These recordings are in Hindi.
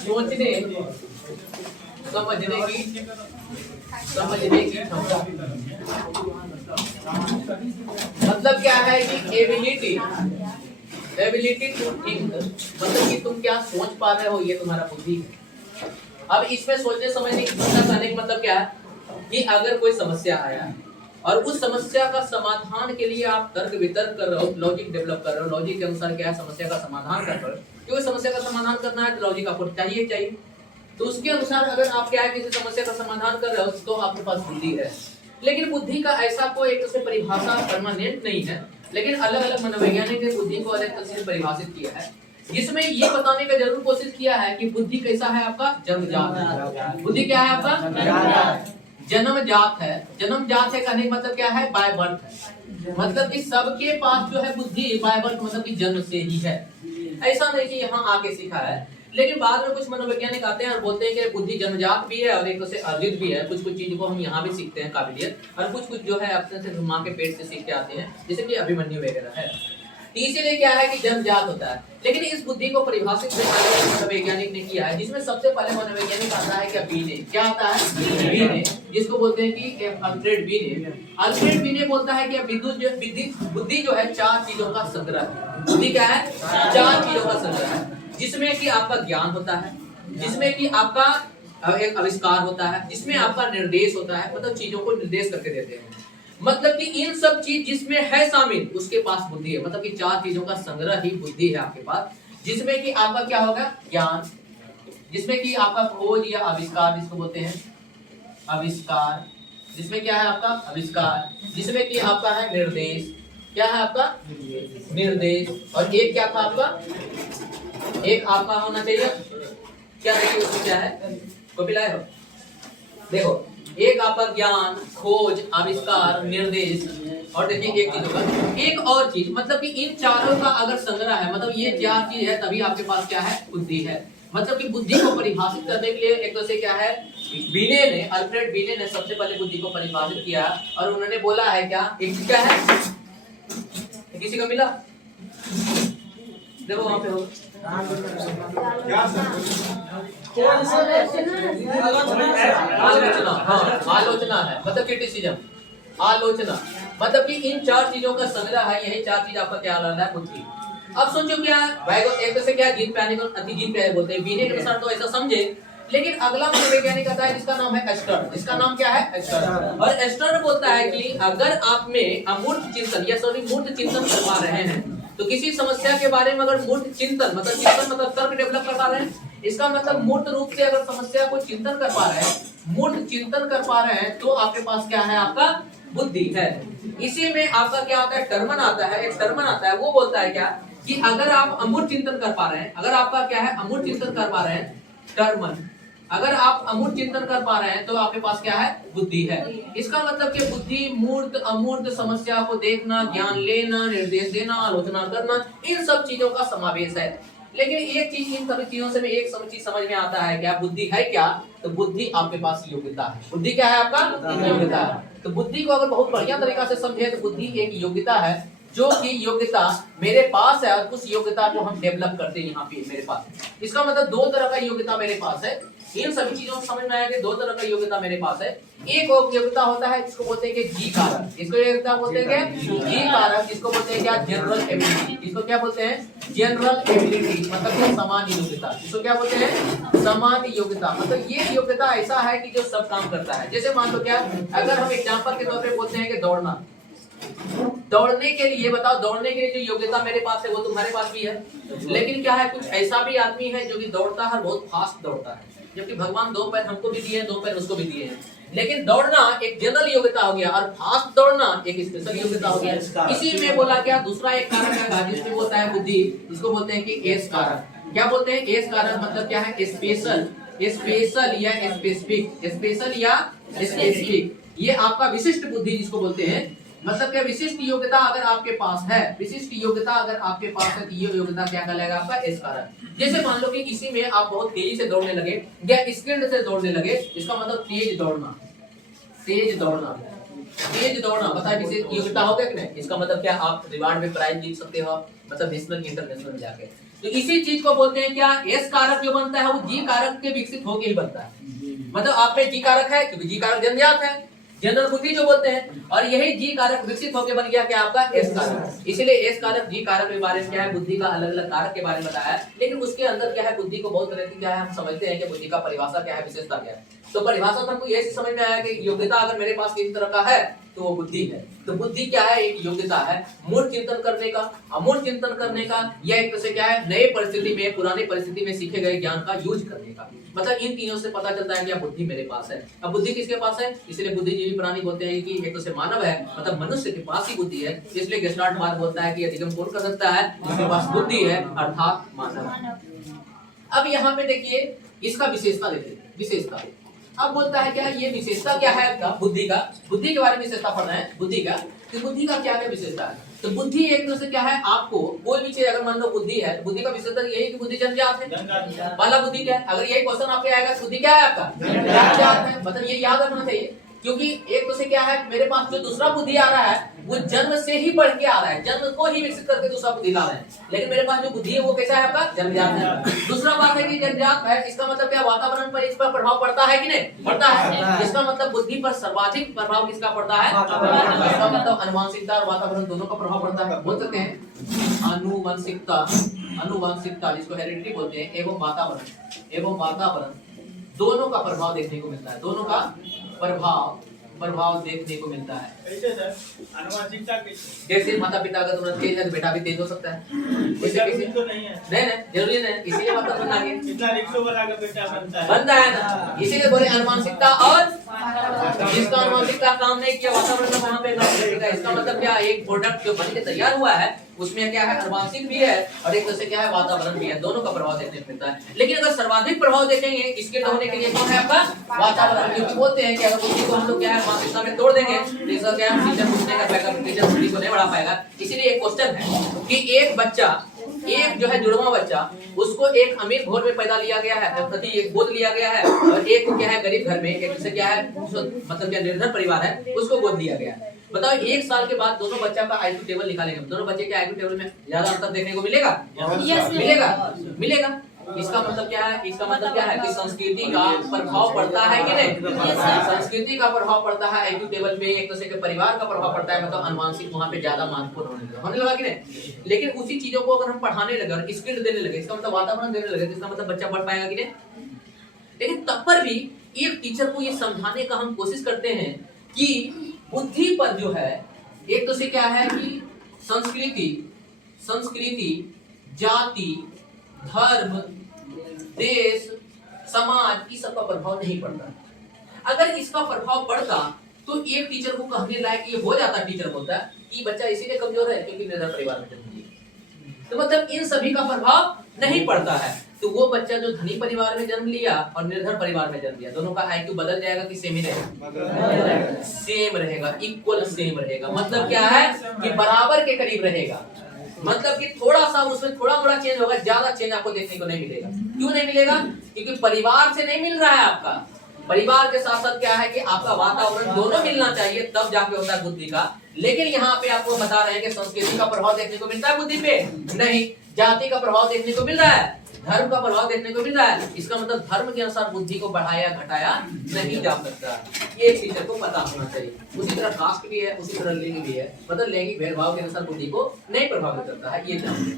सोचने समझने की क्षमता। मतलब क्या है कि एबिलिटी टू थिंक, मतलब कि तुम क्या सोच पा रहे हो, ये तुम्हारा बुद्धि है। अब इसमें सोचने समझने की क्षमता कहने का मतलब क्या है कि अगर कोई समस्या आया और उस समस्या का समाधान के लिए आप तर्क वितर्क कर रहे हो, लॉजिक डेवलप कर रहे हो, लॉजिक के अनुसार क्या है समस्या का समाधान कर रहे हो, क्योंकि समस्या का समाधान करना है तो लॉजिक आपको चाहिए। तो उसके अनुसार अगर आप क्या है किसी समस्या का समाधान कर रहे हो तो आपके पास बुद्धि है। लेकिन बुद्धि का ऐसा कोई एक से परिभाषा परमानेंट नहीं है, लेकिन अलग अलग मनोवैज्ञानिक ने बुद्धि को अलग तरह से परिभाषित किया है, जिसमें ये बताने का जरूर कोशिश किया है कि बुद्धि कैसा है आपका जन्मजात। बुद्धि क्या है आपका जन्मजात है। जन्मजात है कहने का मतलब क्या है बाय बर्थ है, मतलब कि सबके पास जो है बुद्धि बाय बर्थ मतलब कि जन्म से ही है। ऐसा नहीं कि यहाँ आके सीखा है। लेकिन बाद में कुछ मनोवैज्ञानिक आते हैं और बोलते हैं कि बुद्धि जन्मजात भी है और एक से अर्जित भी है। कुछ चीज को हम यहाँ भी सीखते हैं काबिलियत, और कुछ जो है अपने से माँ के पेट से सीख के आते हैं, जैसे कि अभिमन्यु वगैरह है। इसीलिए क्या है कि जन्मजात होता है। लेकिन इस बुद्धि को परिभाषित मनोवैज्ञानिक ने किया है, जिसमें सबसे पहले मनोवैज्ञानिक आता है क्या बीने। क्या आता है बीने, जिसको बोलते हैं कि अल्फ्रेड बीने। अल्फ्रेड बीने बोलता है कि बुद्धि जो है चार चीजों का संग्रह है। बुद्धि क्या है चार चीजों का संग्रह है, जिसमें कि आपका ज्ञान होता है, जिसमें कि आपका एक आविष्कार होता है, जिसमें आपका निर्देश होता है, मतलब चीजों को निर्देश करके देते हैं। मतलब कि इन सब चीज जिसमें है शामिल उसके पास बुद्धि है। मतलब कि चार चीजों का संग्रह ही बुद्धि है आपके पास, जिसमें कि आपका क्या होगा ज्ञान, जिसमें कि आपका खोज या आविष्कार जिसको बोलते हैं आविष्कार, जिसमें क्या है आपका आविष्कार, जिसमें कि आपका है निर्देश। क्या है आपका निर्देश। और एक क्या था आपका, एक आपका होना चाहिए क्या, देखिए उसमें क्या है कॉपी लाए हो, देखो एक आपका ज्ञान, खोज, आविष्कार, निर्देश, और देखिए एक चीज होगा एक और चीज। मतलब कि इन चारों का अगर संग्रह है, मतलब ये चार चीज है, तभी आपके पास क्या है बुद्धि है। मतलब कि बुद्धि को परिभाषित करने के लिए एक तो से क्या है बीने ने, अल्फ्रेड बीने ने सबसे पहले बुद्धि को परिभाषित किया और उन्होंने बोला है क्या, एक क्या है किसी को मिला, देखो वहां पे हो आलोचना। हाँ आलोचना है, मतलब क्रिटिसिज्म, आलोचना। मतलब कि इन चार चीजों का संग्रह है, यही चार चीज आपका क्या लाना है बुद्धि। अब सोचो क्या एक तो से क्या जीन प्याने को अति जीन प्यारे बोलते हैं, बीने के अनुसार तो ऐसा समझे। लेकिन अगला मनोवैज्ञानिक आता है जिसका नाम है एस्टर। जिसका नाम क्या है एस्टर। और एस्टर बोलता है कि अगर आप में अमूर्त चिंतन या सॉरी मूर्त चिंतन कर पा रहे हैं, तो किसी समस्या के बारे में अगर मूर्त चिंतन मतलब तर्क डेवलप कर पा रहे हैं, इसका मतलब मूर्त रूप से अगर समस्या को चिंतन कर पा रहे हैं, मूर्त चिंतन कर पा रहे हैं, तो आपके पास क्या है आपका बुद्धि है। इसी में आपका क्या आता है टर्मन आता है, एक टर्मन आता है, वो बोलता है क्या कि अगर आप अमूर्त चिंतन कर पा रहे हैं, अगर आपका क्या है अमूर्त चिंतन कर पा रहे हैं, टर्मन, अगर आप अमूर्त चिंतन कर पा रहे हैं तो आपके पास क्या है बुद्धि है। इसका मतलब कि बुद्धि मूर्त अमूर्त समस्या को देखना, ज्ञान लेना, निर्देश देना, आलोचना करना, इन सब चीजों का समावेश है। लेकिन एक चीज इन सभी चीजों से में एक चीज समझ में आता है क्या, बुद्धि है क्या, तो बुद्धि आपके पास योग्यता है। बुद्धि क्या है आपका योग्यता है। तो बुद्धि को अगर बहुत बढ़िया तरीका से समझे तो बुद्धि एक योग्यता है, जो कि योग्यता मेरे पास है और उस योग्यता को हम डेवलप करते हैं यहाँ पे मेरे पास। इसका मतलब दो तरह का योग्यता मेरे पास है। इन सभी चीजों को समझ में आया कि दो तरह का योग्यता मेरे पास है। एक योग्यता होता है जिसको बोलते हैं कि जी कारक, इसको योग्यता बोलते हैं जी कारक, जिसको बोलते हैं क्या जनरल एबिलिटी, इसको क्या बोलते हैं जनरल एबिलिटी, मतलब कि सामान्य योग्यता, इसको क्या बोलते हैं सामान्य योग्यता। मतलब ये योग्यता ऐसा है कि जो सब काम करता है। जैसे मान लो क्या, अगर हम एग्जांपल के तौर पे बोलते हैं कि दौड़ना, दौड़ने के लिए बताओ, दौड़ने के लिए जो योग्यता मेरे पास है वो तुम्हारे पास भी है। लेकिन क्या है कुछ ऐसा भी आदमी है जो कि दौड़ता है, बहुत फास्ट दौड़ता है, जबकि भगवान दो पैर हमको भी दिए हैं, दो पैर उसको भी दिए हैं। लेकिन दौड़ना एक जनरल योग्यता हो गया और फास्ट दौड़ना एक स्पेशल योग्यता हो गया। इसी में बोला क्या दूसरा एक कारक है जिसमें बोलता है बुद्धि, इसको बोलते हैं कि एस कारक। क्या बोलते हैं एस कारक, मतलब क्या है स्पेशल, स्पेशल या स्पेसिफिक, स्पेशल या स्पेसिफिक, ये आपका विशिष्ट बुद्धि जिसको बोलते हैं। मतलब क्या विशिष्ट योग्यता अगर आपके पास है, विशिष्ट योग्यता अगर आपके पास है तो ये योग्यता क्या कहलाएगा आपका एस कारक। जैसे मान लो कि किसी में आप बहुत तेजी से दौड़ने लगे या स्पीड से दौड़ने लगे, इसका मतलब तेज दौड़ना, तेज दौड़ना, तेज दौड़ना बता विशेष योग्यता हो गया कि नहीं। इसका मतलब क्या आप रिवार्ड में प्राइज जीत सकते हो, मतलब नेशनल इंटरनेशनल जाके। तो इसी चीज को बोलते हैं क्या, एस कारक जो बनता है वो जी कारक के विकसित होके ही बनता है। मतलब आप में जी कारक है क्योंकि जी कारक जन्मजात है, जनरल बुद्धि जो बोलते हैं, और यही जी कारक विकसित होकर बन गया क्या आपका एस कारक। इसीलिए एस कारक जी कारक के बारे में क्या है, बुद्धि का अलग अलग कारक के बारे में बताया है, लेकिन उसके अंदर क्या है, बुद्धि को बहुत तरह की क्या है हम समझते हैं कि बुद्धि का परिभाषा क्या है, विशेषता क्या है। तो परिभाषा तो हमको ये समझ में आया कि योग्यता अगर मेरे पास किसी तरह का है तो वो बुद्धि है। तो बुद्धि क्या है, एक योग्यता है मूल चिंतन करने का, अमूल चिंतन करने का, या एक तरह से क्या है नए परिस्थिति में पुरानी परिस्थिति में सीखे गए ज्ञान का यूज करने का। मतलब इन तीनों से पता चलता है कि बुद्धि मेरे पास है। अब बुद्धि किसके पास है, इसलिए बुद्धिजीवी प्राणी बोलते हैं कि एक तो से मानव है, मतलब मनुष्य के पास ही बुद्धि है। इसलिए गेस्टाल्ट मार्क बोलता है कि अधिगम कौन कर सकता है, जिसके पास बुद्धि है अर्थात मानव। अब यहाँ पे देखिए इसका विशेषता देखिए, विशेषता अब बोलता है क्या ये विशेषता क्या है आपका बुद्धि का, बुद्धि के बारे में विशेषता पढ़ना है बुद्धि का, तो बुद्धि का क्या क्या विशेषता है। तो बुद्धि एक तरह से क्या है, आपको कोई भी चीज अगर मान लो बुद्धि है, बुद्धि का विशेषता यही है कि बुद्धि जन्मजात है। पहला बुद्धि क्या है, अगर यही क्वेश्चन आपके आएगा बुद्धि क्या है आपका जन्मजात है, मतलब ये याद रखना चाहिए। क्योंकि एक तो से क्या है मेरे पास जो दूसरा बुद्धि आ रहा है वो जन्म से ही बढ़ के आ रहा है, जन्म को ही विकसित करके दूसरा बुद्धि ला रहे हैं, लेकिन मेरे पास जो बुद्धि है वो कैसा है आपका जन्मजात है। दूसरा बात है कि जन्मजात है, इसका मतलब क्या वातावरण पर इस पर प्रभाव पड़ता है कि नहीं पड़ता है। इसका मतलब बुद्धि पर सर्वाधिक प्रभाव किसका पड़ता है, इसका मतलब अनुवांशिकता और वातावरण दोनों का प्रभाव पड़ता है। बोल सकते हैं अनुवांशिकता, अनुवांशिकता जिसको हेरिडिटी बोलते हैं, एवं वातावरण दोनों का प्रभाव देखने को मिलता है, दोनों का प्रभाव देखने को मिलता है। जैसे माता पिता का तुरंत तेज है तो बेटा भी तेज हो सकता है, तो नहीं जरूरी नहीं, इसीलिए वातावरण आगे बनता है ना, इसीलिए बोले अनुवांशिकता, और जिसका अनुवांशिकता काम नहीं किया वातावरण में वहां पे रहेगा। इसका मतलब क्या, एक प्रोडक्ट जो बन के तैयार हुआ है उसमें क्या है अनुवांशिक भी है और एक तरह से क्या है वातावरण भी है, दोनों का प्रभाव देखने को मिलता है। लेकिन अगर सर्वाधिक प्रभाव देखेंगे इसके होने के लिए कौन है आपका वातावरण, क्योंकि बोलते हैं कि अगर बुद्धि को हम लोग क्या है मानसिकता में तोड़ देंगे तो इसका क्या है टीचर कुछ नहीं कर पाएगा, टीचर बुद्धि को नहीं बढ़ा पाएगा। इसीलिए एक क्वेश्चन है कि एक बच्चा, एक जो है जुड़वा बच्चा, उसको एक अमीर घर में पैदा लिया गया है, प्रति एक गोद लिया गया है, और एक क्या है गरीब घर में, एक से क्या है मतलब क्या निर्धन परिवार है उसको गोद लिया गया है। बताओ 1 साल के बाद दोनों बच्चा का आईक्यू टेबल निकालेंगे, दोनों बच्चे के आईक्यू टेबल में ज्यादा अंतर देखने को मिलेगा, मिलेगा। इसका मतलब क्या है, इसका मतलब क्या है कि संस्कृति का प्रभाव पड़ता है कि नहीं, संस्कृति का प्रभाव पड़ता है आईक्यू टेबल में, एक दूसरे के परिवार का प्रभाव पड़ता है, मतलब अनुवांशिक वहां पे ज्यादा महत्वपूर्ण होने लगा कि नहीं। लेकिन उसी चीजों को अगर हम पढ़ाने लगे, स्किल देने लगे, इसका मतलब वातावरण देने लगे, तो इसका मतलब बच्चा बढ़ पाएगा कि नहीं। लेकिन तब पर भी एक टीचर को ये समझाने का हम कोशिश करते हैं कि बुद्धि पर जो है एक तो से क्या है कि संस्कृति, जाति, धर्म, देश, समाज इस सब का प्रभाव नहीं पड़ता। अगर इसका प्रभाव पड़ता तो एक टीचर को कहने लायक ये हो जाता, टीचर बोलता है कि बच्चा इसीलिए कमजोर है क्योंकि निर्धन परिवार में जन्म लिया। तो मतलब इन सभी का प्रभाव नहीं पड़ता है। तो वो बच्चा जो धनी परिवार में जन्म लिया और निर्धन परिवार में जन्म लिया, दोनों का आईक्यू बदल जाएगा कि सेम ही रहेगा, सेम रहेगा, इक्वल सेम रहेगा। मतलब क्या है कि बराबर के करीब रहेगा, मतलब कि थोड़ा सा उसमें थोड़ा मोड़ा चेंज होगा, ज्यादा चेंज आपको देखने को नहीं मिलेगा। क्यों नहीं मिलेगा, क्योंकि परिवार से नहीं मिल रहा है आपका, परिवार के साथ साथ क्या है कि आपका वातावरण दोनों मिलना चाहिए, तब जाके होता है बुद्धि का। लेकिन यहाँ पे आपको बता रहे हैं कि संस्कृति का प्रभाव देखने को मिलता है बुद्धि पे, नहीं, जाति का प्रभाव देखने को मिल रहा है, धर्म का प्रभाव देखने को मिल रहा है। इसका मतलब धर्म के अनुसार बुद्धि को बढ़ाया घटाया नहीं जा सकता, ये टीचर को पता होना चाहिए। उसी तरह कास्ट भी है, उसी तरह लिंग भी है, मतलब लैंगिक भेदभाव के अनुसार बुद्धि को नहीं प्रभावित करता है, ये जानते।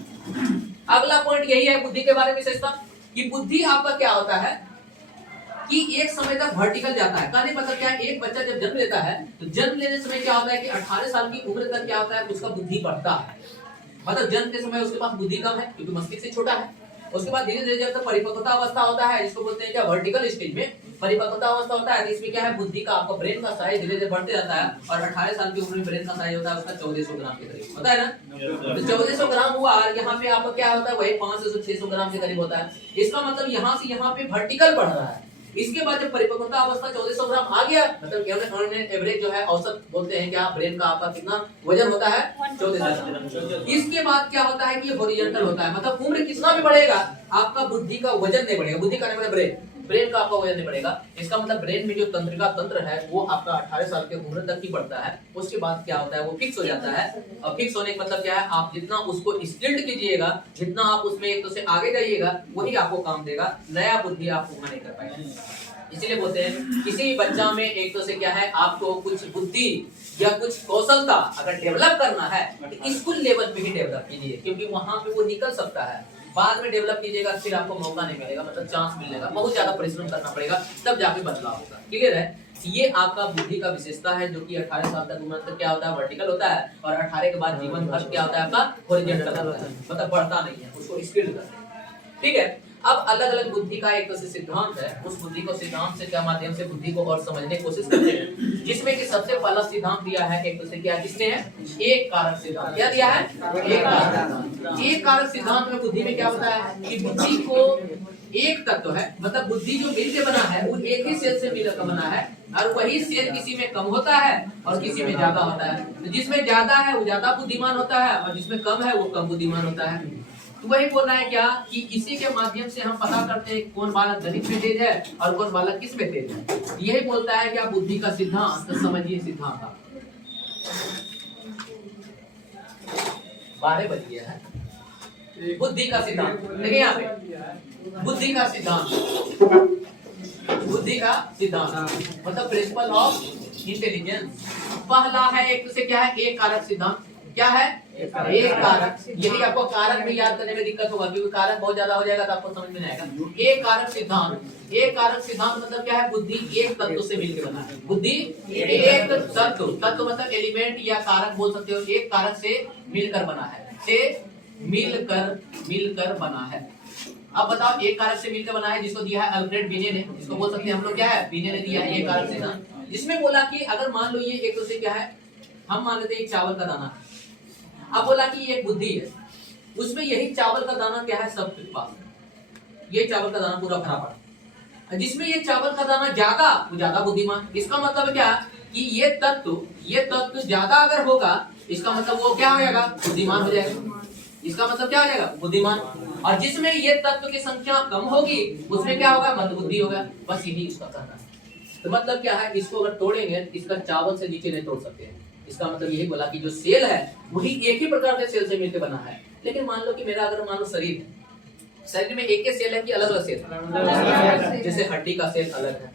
अगला पॉइंट यही है बुद्धि के बारे में विशेषता कि बुद्धि आपका क्या होता है कि एक समय तक वर्टिकल जाता है। कहने मतलब क्या है, एक बच्चा जब जन्म लेता है तो जन्म लेने समय क्या होता है कि 18 साल की उम्र तक क्या होता है उसका बुद्धि बढ़ता है, मतलब जन्म के समय उसके पास बुद्धि कम है क्योंकि मस्तिष्क से छोटा है। उसके बाद धीरे धीरे जब तक परिपक्वता अवस्था होता है, जिसको बोलते हैं क्या वर्टिकल स्टेज में परिपक्वता अवस्था होता है, तो इसमें क्या है बुद्धि का आपका ब्रेन का साइज धीरे धीरे बढ़ते जाता है और 18 साल की उम्र में ब्रेन का साइज होता है उसका 1400 ग्राम के करीब होता है ना। तो 1400 ग्राम हुआ और यहाँ पे आपका क्या होता है वही 500 से 600 ग्राम के करीब होता है। इसका मतलब यहाँ से यहाँ पे वर्टिकल बढ़ रहा है। इसके बाद जब परिपक्वता अवस्था 1400 ग्राम आ गया, मतलब एवरेज जो है औसत बोलते हैं क्या ब्रेन का आपका कितना वजन होता है 1400। इसके बाद क्या होता है कि हॉरिजॉन्टल होता है, मतलब उम्र कितना भी बढ़ेगा आपका बुद्धि का वजन नहीं बढ़ेगा, बुद्धि का मतलब ब्रेन का आपको वजन नहीं बढ़ेगा। इसका मतलब ब्रेन में जो तंत्रिका तंत्र है वो आपका 18 साल की उम्र तक ही बढ़ता है। उसके बाद क्या होता है, वो फिक्स हो जाता है। और फिक्स होने का मतलब क्या है, आप जितना उसको स्किल्ड कीजिएगा, जितना आप उसमें एक तो से आगे जाइएगा, वही आपको काम देगा, नया बुद्धि आप वहां नहीं कर पाएंगे। इसीलिए बोलते हैं किसी भी बच्चा में एक तो से क्या है, आपको कुछ बुद्धि या कुछ कौशलता अगर डेवलप करना है तो स्कूल लेवल पे ही डेवलप कीजिए, क्योंकि वहां पे वो निकल सकता है। बाद में डेवलप कीजिएगा फिर आपको मौका नहीं मिलेगा, मतलब चांस मिलेगा, बहुत ज्यादा परिश्रम करना पड़ेगा, तब जाके बदलाव होगा। क्लियर है? ये आपका बुद्धि का विशेषता है, जो कि 18 साल तक उम्र तक क्या होता है, वर्टिकल होता है, और 18 के बाद जीवन भर क्या होता है आपका, हॉरिजॉन्टल होता है, मतलब बढ़ता नहीं है, उसको स्किल्ड करते हैं। ठीक है, अब अलग अलग बुद्धि का एक सिद्धांत है, उस बुद्धि को सिद्धांत से क्या माध्यम से बुद्धि को और समझने की कोशिश करते हैं, जिसमें कि सबसे पहला सिद्धांत दिया है एक से क्या, किसने है, एक कारक सिद्धांत। क्या दिया है, एक कारक सिद्धांत। एक कारक सिद्धांत में बुद्धि में क्या होता है कि बुद्धि को एक तत्व है, मतलब बुद्धि जो मिलकर बना है वो एक ही सेल से मिलकर बना है, और वही सेल किसी में कम होता है और किसी में ज्यादा होता है। तो जिसमें ज्यादा है वो ज्यादा बुद्धिमान होता है, और जिसमें कम है वो कम बुद्धिमान होता है। तो वही बोल रहा है क्या कि इसी के माध्यम से हम पता करते हैं कौन बालक गणित में तेज है और कौन बालक किस में तेज है। यही बोलता है क्या बुद्धि का सिद्धांत। तो समझिए सिद्धांत आप 12 बज गया है। बुद्धि का सिद्धांत देखिए यहाँ पे, बुद्धि का सिद्धांत, बुद्धि का सिद्धांत मतलब प्रिंसिपल ऑफ इंटेलिजेंस। पहला है एक से क्या है, एक कारक सिद्धांत। क्या है, एक कारक। यही आपको कारक में याद करने में दिक्कत होगा, क्योंकि कारक बहुत ज्यादा हो जाएगा तो आपको समझ में नहीं आएगा। एक कारक सिद्धांत, एक कारक सिद्धांत मतलब क्या है, बुद्धि एक तत्व से मिलकर बना है। बुद्धि एक तत्व, तत्व मतलब एलिमेंट या कारक बोल सकते हो, एक कारक से मिलकर बना है, से मिलकर बना है। अब बताओ, एक कारक से मिलकर बना है, जिसको दिया है अल्फ्रेड बिने ने, जिसको बोल सकते हैं हम लोग क्या है, बिने ने दिया है एक कारक सिद्धांत, जिसमें बोला कि अगर मान लो ये एक तो से क्या है, हम मान लेते हैं एक चावल का दाना। अब बोला कि ये एक बुद्धि है, उसमें यही चावल का दाना क्या है, सबके पास ये चावल का दाना पूरा भरा पड़ा, जिसमें ये चावल का दाना ज्यादा, वो ज्यादा बुद्धिमान। इसका मतलब क्या कि ये तत्व ज्यादा अगर होगा, इसका मतलब वो क्या हो जाएगा, बुद्धिमान हो जाएगा। इसका मतलब क्या हो जाएगा, बुद्धिमान। और जिसमें ये तत्व की संख्या कम होगी, उसमें क्या होगा, मंदबुद्धि होगा। बस यही इसका कहना है। तो मतलब क्या है, इसको अगर तोड़ेंगे, इसका चावल से नीचे नहीं तोड़ सकते हैं। इसका मतलब यही बोला कि जो सेल है वही एक ही प्रकार के सेल से मिलकर बना है। लेकिन मान लो कि मेरा अगर मान लो शरीर है, शरीर में एक ही सेल है कि अलग अलग सेल, जैसे हड्डी का सेल अलग है,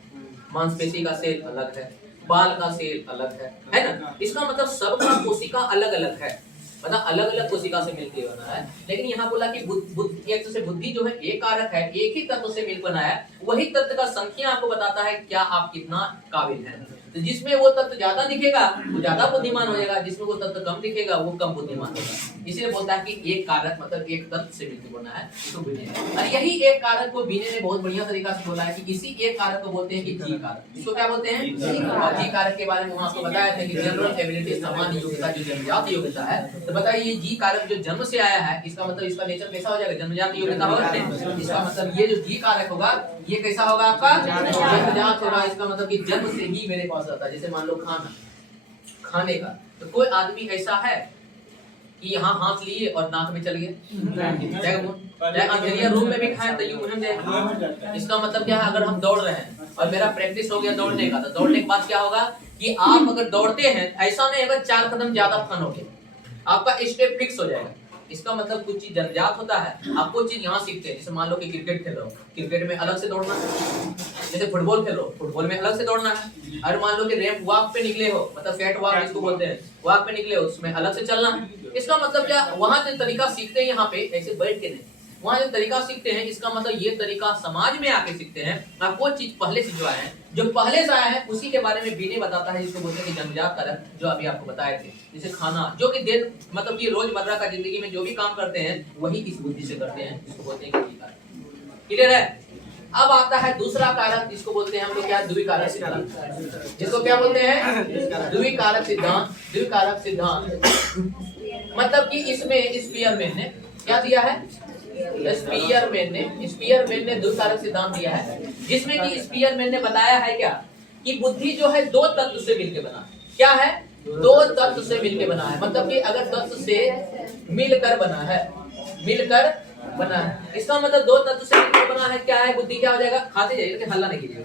मांसपेशी का सेल अलग है, बाल का सेल अलग है ना। इसका मतलब सबका कोशिका अलग अलग है, मतलब अलग अलग कोशिका से मिलकर बना है। लेकिन यहाँ बोला कि एक से बुद्धि जो है एक कारक है, एक ही तत्व से मिलकर बना है, वही तत्व का संख्या आपको बताता है क्या आप कितना काबिल हैं। तो जिसमें वो तत्व ज्यादा दिखेगा वो ज्यादा बुद्धिमान हो जाएगा, जिसमें वो तत्व कम दिखेगा वो कम बुद्धिमान होगा। इसलिए बोलता है कि एक कारक मतलब एक तत्व से मिलकर बना है, इसको बिने। और यही एक कारक को बिने ने बहुत बढ़िया तरीका से बोला है कि इसी एक कारक को बोलते हैं कि जी कारक। इसको क्या बोलते हैं, और जी कारक के बारे में हम आपको बताया था कि जनरल एबिलिटी, सामान्य योग्यता, जो जन्मजात योग्यता है। तो बताइए जी कारक जो जन्म से आया है, इसका मतलब इसका नेचर कैसा हो जाएगा, जन्मजात योग्यता होगा। इसका मतलब ये जो जी कारक होगा ये कैसा होगा, आपका जन्मजात होगा। इसका मतलब कि जन्म से ही मेरे पास आता है। जैसे मान लो खाने का, तो कोई आदमी ऐसा है कि यहाँ हाथ लिए और नाक में चल गए, अंधेरिया रूम में भी खाए तो यूं हम जाएगा। इसका मतलब क्या है, अगर हम दौड़ रहे हैं और मेरा प्रैक्टिस हो गया दौड़ने का, तो दौड़ने के बाद क्या होगा कि आप अगर दौड़ते हैं, ऐसा नहीं अगर 4 कदम ज्यादा फनोगे, आपका स्टेप फिक्स हो जाएगा। इसका मतलब कुछ चीज जन्मजात होता है, आप कुछ चीज यहाँ सीखते हैं। जैसे मान लो कि क्रिकेट खेल रहे हो, क्रिकेट में अलग से दौड़ना है। जैसे फुटबॉल खेल रहे हो, फुटबॉल में अलग से दौड़ना है। और मान लो कि रैंप वॉक पे निकले हो, मतलब कैट वॉक इसको बोलते हैं, वॉक पे निकले हो, उसमें अलग से चलना है। इसका मतलब क्या, वहां जो तरीका सीखते हैं यहाँ पे ऐसे बैठ के नहीं, वहां जो तरीका सीखते हैं, इसका मतलब ये तरीका समाज में आके सीखते हैं। आप वो चीज पहले से जो आए हैं, जो पहले से आया है, उसी के बारे में बीने बताता है, जिसको बोलते हैं कि जन्मजात कारक, जो अभी आपको बताए थे। जैसे खाना, जो कि दिन मतलब कि रोजमर्रा का जिंदगी में जो भी काम करते हैं वही इस बुद्धि से करते हैं, जिसको बोलते हैं कि कारक। क्लियर है? अब आता है दूसरा कारक, जिसको बोलते हैं हम लोग क्या, द्विकारक सिद्धांत। जिसको क्या बोलते हैं, द्विकारक सिद्धांत। द्विकारक सिद्धांत मतलब कि इसमें स्पीयरमैन ने क्या दिया है, स्पीयरमैन ने द्विकारक सिद्धांत दिया है, जिसमें कि स्पीयरमैन ने बताया है क्या कि बुद्धि जो है 2 तत्व से मिलकर बना है। क्या है, 2 तत्व से मिलकर बना है। मतलब कि अगर तत्व से मिलकर बना है, मिलकर बना है। इसका मतलब दो तत्व से मिलकर बना है, क्या है बुद्धि, क्या हो जाएगा, खाते जाइए लेकिन हल्ला नहीं कीजिएगा।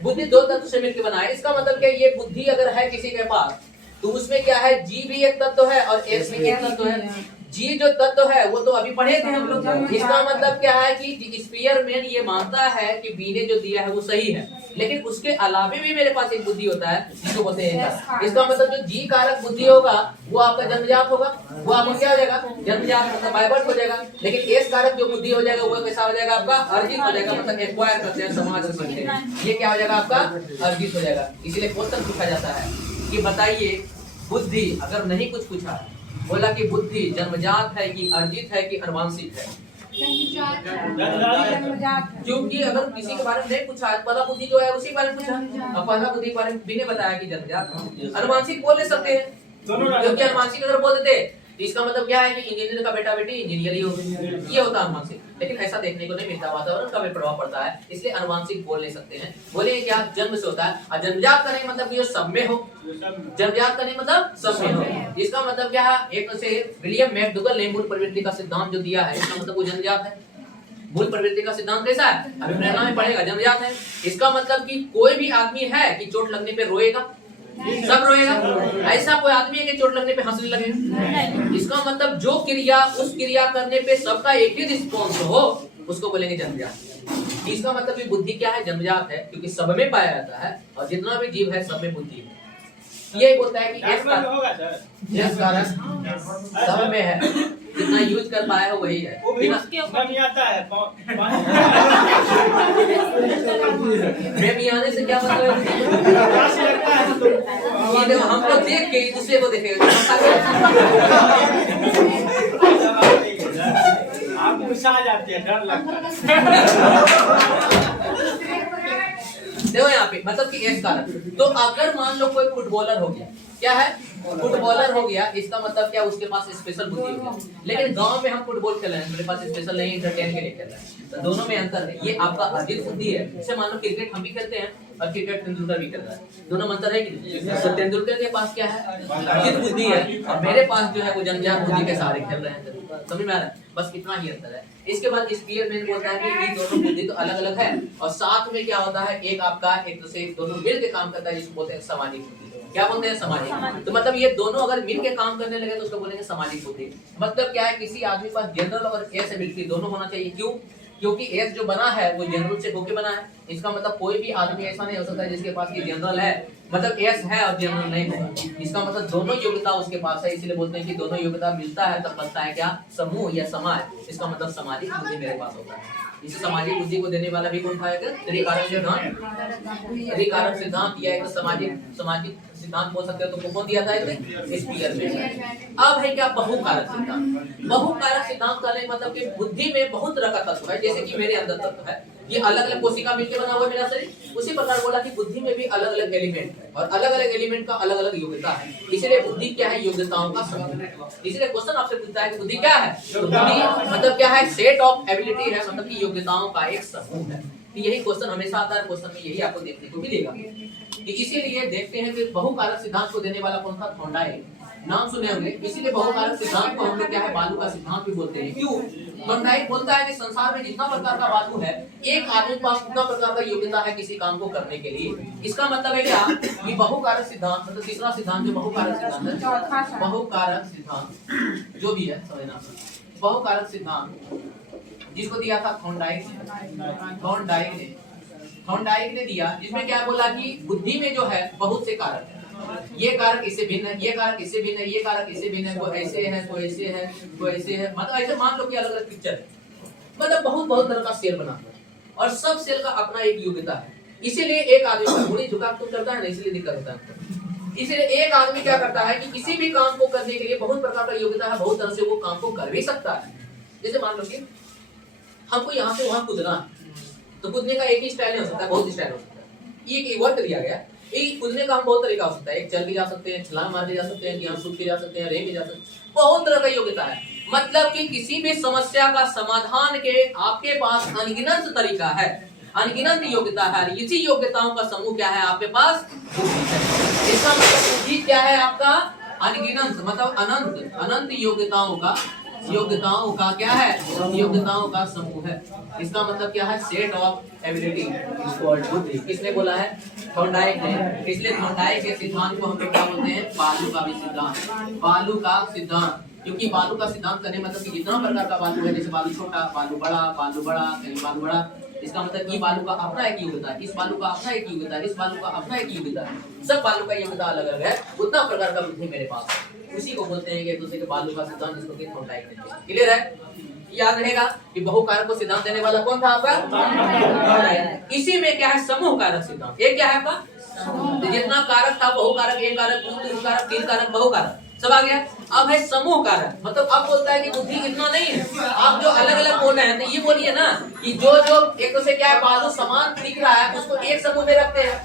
बुद्धि दो तत्व से मिलकर बना है, इसका मतलब क्या, ये बुद्धि अगर है किसी के पास तो उसमें क्या है, जी भी एक तत्व है और एस भी एक तत्व है। जी जो तत्व है वो तो अभी पढ़े थे हम लोग। इसका मतलब क्या है कि स्पीयरमैन ये मानता है कि बी ने जो दिया है वो सही है, लेकिन उसके अलावे भी मेरे पास एक बुद्धि होता है जिसको बोलते हैं। इसका मतलब जो जी कारक बुद्धि होगा वो आपका जन्मजात होगा, वो आपको क्या हो जाएगा, जन्मजात मतलब बाय बर्थ हो जाएगा। लेकिन एस कारक जो बुद्धि हो जाएगा वो कैसा हो जाएगा, आपका अर्जित हो जाएगा, मतलब एक्वायर करते हैं, समाज में सीखते हैं, ये क्या हो जाएगा, आपका अर्जित हो जाएगा। इसीलिए क्वेश्चन पूछा जाता है कि बताइए बुद्धि, अगर नहीं कुछ पूछा, बोला कि बुद्धि जन्मजात है कि अर्जित है कि अनुवांशिक है, क्योंकि अगर किसी के बारे में नहीं पूछा, पहला बुद्धि जो है उसी के बारे में पूछा, अब पहला बुद्धि के बारे में भी ने बताया कि जन्मजात। अनुवांशिक बोल नहीं सकते हैं, क्योंकि अनुवांशिक अगर बोल देते तो इसका मतलब क्या है कि इंजीनियर का बेटा बेटी इंजीनियर ही होगा, ये होता है अनुवांशिक। लेकिन ऐसा देखने को नहीं मिलता, वातावरण का भी प्रभाव पड़ता है, इसलिए अनुवांशिक बोल नहीं सकते हैं। बोले क्या, जन्म से होता है। और जन्मजात का नहीं मतलब कि जो सब में हो, जन्मजात का नहीं मतलब सब में हो। इसका मतलब क्या है, एक से विलियम मैकडूगल ने मूल प्रवृत्ति का सिद्धांत जो दिया है, इसका मतलब वो जन्मजात है। मूल प्रवृत्ति का सिद्धांत कैसा है, अभी प्रेरणा में पढ़ेगा, जन्मजात है। इसका मतलब कि कोई भी आदमी है कि चोट लगने पे रोएगा, सब रोएगा, ऐसा कोई आदमी है कि चोट लगने पे हंसने लगेगा। इसका मतलब जो क्रिया उस क्रिया करने पे सबका एक ही रिस्पॉन्स हो उसको बोलेंगे जन्मजात। इसका मतलब कि बुद्धि क्या है, जन्मजात है, क्योंकि सब में पाया जाता है और जितना भी जीव है सब में बुद्धि है। ये बोलता है कि यस कारक सब में है, जितना यूज कर पाया है वही है। मैं आने से क्या मतलब है, हमको देख के दूसरे को देखेगा, आप गुस्सा आ जाते हैं, डर लगता है। देखो यहाँ पे मतलब कि एस कारक। तो अगर मान लो कोई फुटबॉलर हो गया, क्या है, फुटबॉलर हो गया, इसका मतलब क्या, उसके पास स्पेशल बुद्धि हो गया। लेकिन गांव में हम फुटबॉल खेल रहे हैं, मेरे पास स्पेशल नहीं, एंटरटेन के लिए खेल रहे हैं, तो दोनों में अंतर है। ये आपका अर्जित बुद्धि है। जैसे मान लो क्रिकेट हम भी खेलते हैं और क्रिकेट तेंदुलकर भी खेल रहा है, दोनों में अंतर है कि नहीं। तो तेंदुलकर के पास क्या है, अर्जित बुद्धि है, और मेरे पास जो है वो जन्मजात बुद्धि के सहारे खेल रहे हैं। समझ में आ रहा है, बस इतना ही अंतर है। इसके बाद स्पीयरमैन बोलता है कि ये दोनों बुद्धि तो अलग अलग है, और साथ में क्या होता है, एक आपका एक दूसरे दोनों मिल के काम करता है, जिसको बोलते हैं सामाजिक बुद्धि। क्या बोलते हैं, सामाजिक। तो मतलब ये दोनों अगर मिल के काम करने लगे तो उसको बोलेंगे सामाजिक बुद्धि। मतलब क्या है, किसी आदमी पास जनरल और एस एबिलिटी दोनों होना चाहिए। क्यों, क्योंकि एस जो बना है वो जनरल से होके बना है। इसका मतलब कोई भी आदमी ऐसा नहीं हो सकता जिसके पास ये जनरल है, मतलब एस है और जनरल नहीं है। इसका मतलब दोनों योग्यता उसके पास है, इसलिए बोलते हैं कि दोनों योग्यता मिलता है तब बनता है क्या, समूह या समाज। इसका मतलब सामाजिक बुद्धि मेरे पास होता है। इस सामाजिक बुद्धि को देने वाला भी कौन था, त्रिकारक सिद्धांत। त्रिकारक सिद्धांत या एक सामाजिक सिद्धांत बोल सकते हो, तो कौन दिया था, स्पीयरमैन। अब है क्या, बहुकारक सिद्धांत। बहुकारक सिद्धांत का मतलब कि बुद्धि में बहुत तरह का तत्व है, जैसे कि मेरे अंदर तत्व है, ये अलग अलग कोशिका मिलकर बना हुआ मेरा शरीर। उसी प्रकार बोला कि बुद्धि में भी अलग अलग एलिमेंट है और अलग अलग एलिमेंट का अलग अलग योग्यता है। इसलिए बुद्धि क्या है, योग्यताओं का समूह। इसलिए क्वेश्चन आपसे पूछता है कि बुद्धि क्या है, तो बुद्धि मतलब क्या है, सेट ऑफ एबिलिटी है, मतलब कि योग्यताओं का एक समूह है। यही क्वेश्चन हमेशा आता है, क्वेश्चन में यही आपको देखने को मिलेगा। इसीलिए देखते हैं कि बहुकारक सिद्धांत को देने वाला कौन था, थॉर्नडाइक। नाम सुने होंगे, इसीलिए बहुकारक सिद्धांत को हम लोग क्या है, बालू का सिद्धांत भी बोलते हैं। क्यों, थॉर्नडाइक बोलता है कि संसार में जितना प्रकार का बालू है, एक आदमी के पास उतना प्रकार का योग्यता है किसी काम को करने के लिए। इसका मतलब है क्या, कि बहुकारक सिद्धांत मतलब तीसरा सिद्धांत जो बहुकारक सिद्धांत है, बहुकारक सिद्धांत जो भी है समझना, बहुकारक सिद्धांत जिसको दिया था थॉर्नडाइक ने दिया, जिसमें क्या बोला कि बुद्धि में जो है बहुत से कारक है, ये कारक इससे भिन्न है, ये कारक इससे भिन्न है, ये कारक इससे भिन्न है, वो ऐसे है, वो ऐसे है, वो ऐसे है, मतलब ऐसे मान लो कि अलग अलग पिक्चर है, मतलब बहुत तरह का सेल बना हुआ है और सब सेल का अपना एक योग्यता है। इसीलिए एक आदमी थोड़ी झुकाव तो करता है ना, इसलिए दिक्कत होता है। इसलिए एक आदमी क्या करता है कि किसी भी काम को करने के लिए बहुत प्रकार का योग्यता है, बहुत तरह से वो काम को कर भी सकता है। जैसे मान लो कि हमको यहाँ से वहां कूदना है, तो कूदने का एक ही स्टाइल हो सकता है, बहुत स्टाइल हो सकता है। एक वर्ड दिया गया, एक कूदने का हम बहुत तरीका हो सकता है, एक चल के जा सकते हैं, छलांग मार के जा सकते हैं, यहाँ सूख के जा सकते हैं, रेंग के जा सकते हैं, बहुत तरह का योग्यता है। मतलब कि किसी भी समस्या का समाधान के आपके पास अनगिनत तरीका है, अनगिनत योग्यता है। इसी योग्यताओं का समूह क्या है आपके पास, इसका मतलब बुद्धि क्या है आपका, अनगिनत मतलब अनंत योग्यताओं का योग्यताओं का क्या है, योग्यताओं का समूह है। इसका मतलब क्या है, set of ability is called बुद्धि। किसने बोला है, थॉर्नडाइक ने। इसलिए थॉर्नडाइक के सिद्धांत को हम लोग क्या बोलते हैं, बालू का भी सिद्धांत, बालू का सिद्धांत। क्योंकि बालू का सिद्धांत करने मतलब कि जितना प्रकार का बालू है, जैसे बालू छोटा, बालू बड़ा, कहीं बालू बड़ा, इसका मतलब कि बालू का अपना एक योग्यता है, इस बालू का अपना एक योग्यता है, इस बालू का अपना एक योग्यता है, सब बालू का योग्यता अलग अलग है, उतना प्रकार का बुद्धि मेरे पास है। उसी को बोलते हैं कि एक दूसरे के बालू का सिद्धांत, जिसको कि थॉर्नडाइक कहते हैं। क्लियर है? याद रहेगा कि बहुकारक को सिद्धांत देने वाला कौन था आपका, थॉर्नडाइक। इसी में क्या है, समूह कारक सिद्धांत। एक क्या है आपका, तो जितना कारक था, बहुकारक, एक कारक, दो कारक, तीन कारक, बहुकारक, सब आ गया। अब है समूह कारक, मतलब अब बोलता है कि बुद्धि इतना नहीं है, आप जो अलग अलग बोल रहे हैं तो ये बोलिए ना कि जो जो एक से क्या है, बालू समान दिख रहा है उसको एक समूह में रखते हैं,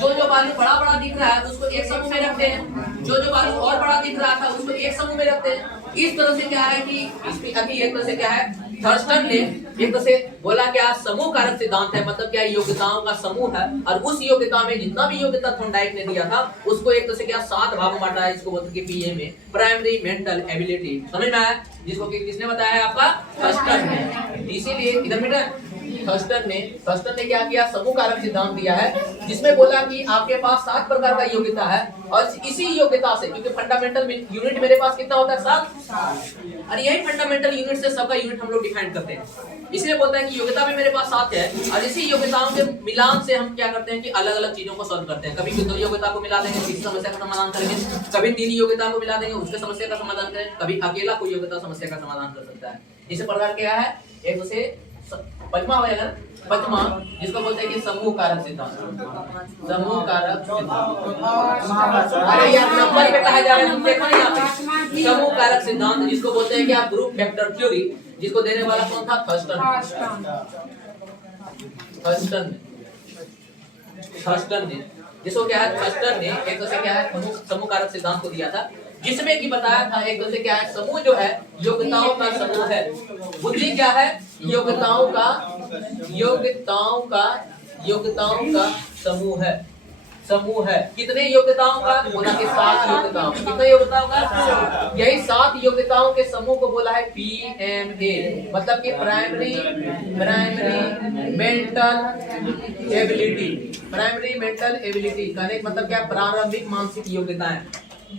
जो जो बालू बड़ा बड़ा दिख रहा है उसको एक समूह में रखते हैं, जो जो बालू और बड़ा दिख रहा था उसको एक समूह में रखते हैं। इस तरह से क्या है कि इसमें अभी एक तरह से क्या है, थर्स्टन ने एक तरह से बोला क्या, समूह कारक सिद्धांत है, मतलब क्या, योग्यताओं का समूह है, और उस योग्यता में जितना भी योग्यता थॉर्नडाइक ने दिया था उसको एक तरह से क्या 7 भागों में बांटा है, इसको बोलते हैं पीए में प्राइमरी मेंटल एबिलिटी। समझ में आया? जिसको कि किसने बताया है, आपका थर्स्टन ने। इसीलिए इधर बेटा थर्स्टन ने क्या किया, समूह कारक सिद्धांत दिया है, जिसमें बोला कि आपके पास 7 प्रकार का योग्यता है, और इसी योग्यता से, क्योंकि फंडामेंटल यूनिट मेरे पास कितना होता है, 7, और यही फंडामेंटल यूनिट से सबका यूनिट हम लोग डिफाइन करते हैं। इसलिए बोलता है कि योग्यता में मेरे पास 7 है, और इसी योग्यताओं के मिलान से हम क्या करते हैं कि अलग अलग चीजों को सॉल्व करते हैं। कभी 2 योग्यता को मिला देंगे, किसी समस्या का समाधान करेंगे, कभी 3 योग्यता को मिला देंगे, उसके समस्या का समाधान करेंगे, कभी अकेला कोई योग्यता समस्या का समाधान कर सकता है। इस प्रकार क्या है, एक दूसरे पंचमा होगा, पंचमा, जिसको बोलते हैं कि समूह कारक सिद्धांत, समूह कारक सिद्धांत। अरे यार नंबर पे कहा जा रहा है, देखो यहाँ पे समूह कारक सिद्धांत, जिसको बोलते हैं क्या, ग्रुप फैक्टर थ्योरी, जिसको देने वाला कौन था, थर्स्टन ने। जिसको क्या है, थर्स्टन ने एक तरह से क्या है, समूह कारक सिद्धांत को दिया था, जिसमें कि बताया था एक तरह से क्या है, समूह जो है योग्यताओं का समूह है, बुद्धि क्या है, योग्यताओं का समूह है। कितने योग्यताओं का बोला कि 7 योग्यताओं। कितने योग्यताओं का, यही 7 योग्यताओं के समूह को बोला है पीएमए, मतलब कि primary mental ability. Primary mental ability कहने का मतलब क्या, प्रारंभिक मानसिक योग्यताएं।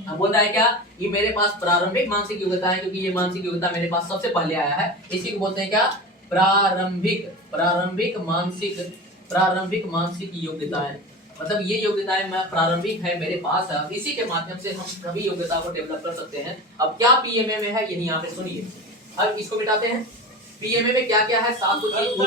हम बोलता है क्या, ये मेरे पास प्रारंभिक मानसिक योग्यता है, क्योंकि ये मानसिक योग्यता मेरे पास सबसे पहले आया है, इसी को बोलते हैं क्या, प्रारंभिक मानसिक योग्यताएं। मतलब ये योग्यताएं मैं प्रारंभिक है मेरे पास है, इसी के माध्यम से हम सभी योग्यता को डेवलप कर सकते हैं। अब क्या पीएमए में है, ये यहाँ पे सुनिए। अब इसको मिटाते हैं, पीएमए में क्या क्या है, 7 चीज।